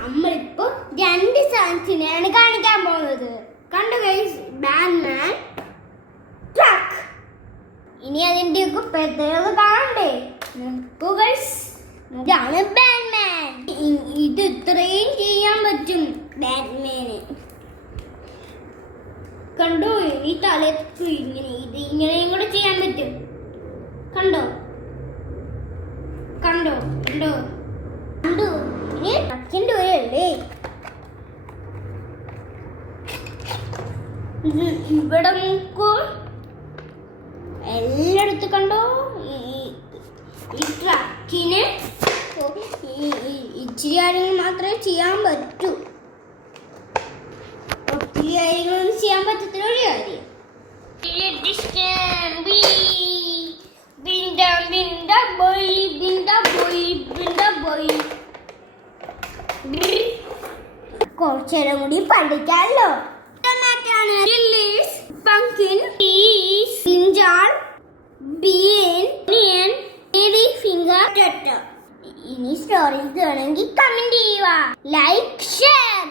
നമ്മളിപ്പോ രണ്ട് സയൻസിനെയാണ് കാണിക്കാൻ പോകുന്നത്. കണ്ടു ഗൈസ്, ബാറ്റ്മാൻ ട്രക്ക്. ഇനി അതിന്റെ ഒക്കെ പ്രത്യേകത കാണണ്ടേ? ഇതാണ് ബാറ്റ്മാൻ. ഇത് ഇത്രയും ചെയ്യാൻ പറ്റും ബാറ്റ്മാന്. കണ്ടോ, ഈ തലക്ക് ഇങ്ങനെയും കൂടെ ചെയ്യാൻ പറ്റും. കണ്ടോ കണ്ടോ കണ്ടോ കണ്ടോ ഇനി ട്രക്കിന്റെ വരല്ലേ. ഇവിടെ നോക്കൂ, എല്ലായിടത്തും കണ്ടോ. ഈ ട്രക്കിന് ഇച്ചിരി കാര്യങ്ങൾ മാത്രമേ ചെയ്യാൻ പറ്റൂ. ഒത്തിരി കാര്യങ്ങളൊന്നും ചെയ്യാൻ പറ്റത്തില്ല. ഒരു കാര്യം കുറച്ചേരം കൂടി പഠിക്കാമല്ലോ. ഇനി സ്റ്റോറീസ് വേണമെങ്കിൽ കമന്റ് ചെയ്യുക. Like, share,